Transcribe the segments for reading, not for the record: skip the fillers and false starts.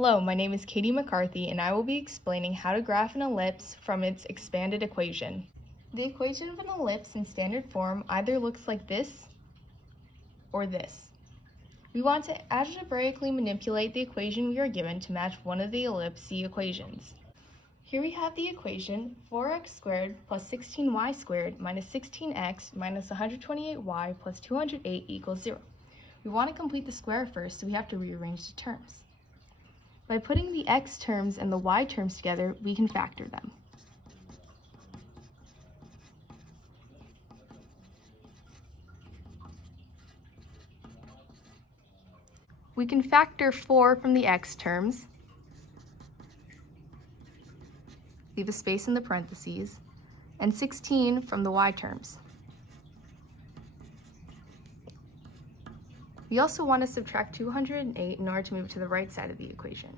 Hello, my name is Katherine McCarthy, and I will be explaining how to graph an ellipse from its expanded equation. The equation of an ellipse in standard form either looks like this or this. We want to algebraically manipulate the equation we are given to match one of the ellipse equations. Here we have the equation 4x squared plus 16y squared minus 16x minus 128y plus 208 equals 0. We want to complete the square first, so we have to rearrange the terms. By putting the x terms and the y terms together, we can factor them. We can factor 4 from the x terms, leave a space in the parentheses, and 16 from the y terms. We also want to subtract 208 in order to move it to the right side of the equation.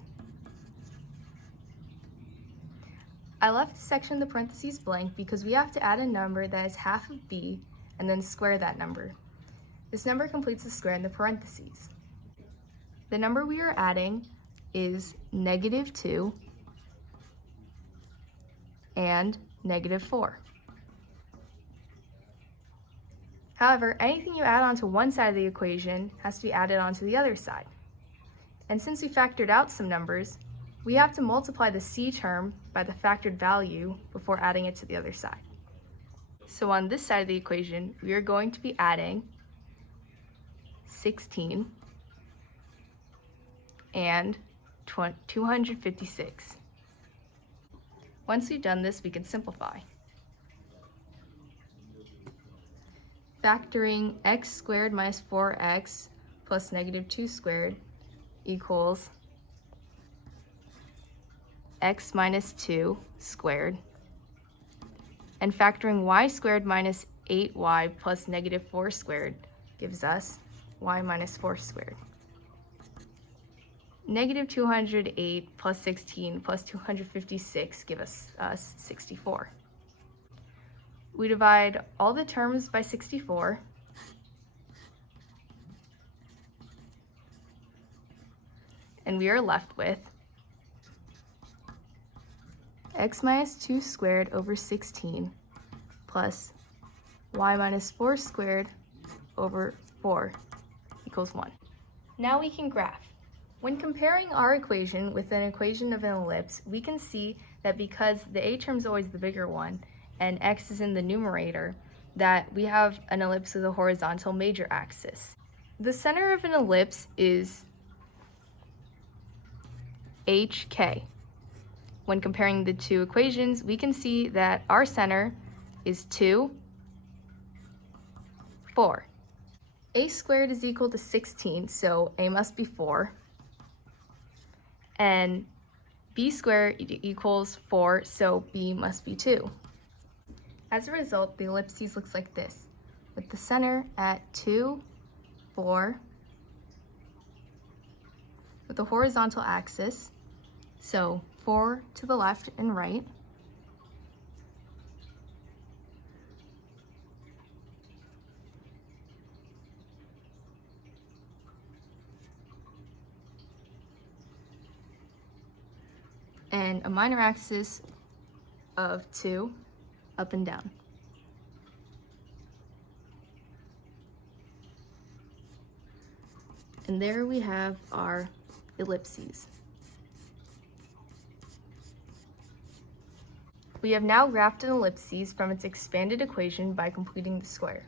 I left the section of the parentheses blank because we have to add a number that is half of b and then square that number. This number completes the square in the parentheses. The number we are adding is -2 and -4. However, anything you add onto one side of the equation has to be added onto the other side. And since we factored out some numbers, we have to multiply the c term by the factored value before adding it to the other side. So on this side of the equation, we are going to be adding 16 and 256. Once we've done this, we can simplify. Factoring x squared minus 4x plus -2 squared equals x minus 2 squared. And factoring y squared minus 8y plus -4 squared gives us y minus 4 squared. -208 plus 16 plus 256 give us 64. We divide all the terms by 64, and we are left with x minus 2 squared over 16 plus y minus 4 squared over 4 equals 1. Now we can graph. When comparing our equation with an equation of an ellipse, we can see that because the a term is always the bigger one, and x is in the numerator, that we have an ellipse with a horizontal major axis. The center of an ellipse is HK. When comparing the two equations, we can see that our center is 2, 4. A squared is equal to 16, so a must be 4. And b squared equals 4, so b must be 2. As a result, the ellipses looks like this, with the center at 2, 4, with the horizontal axis, so 4 to the left and right, and a minor axis of 2 up and down. And there we have our ellipses. We have now graphed an ellipses from its expanded equation by completing the square.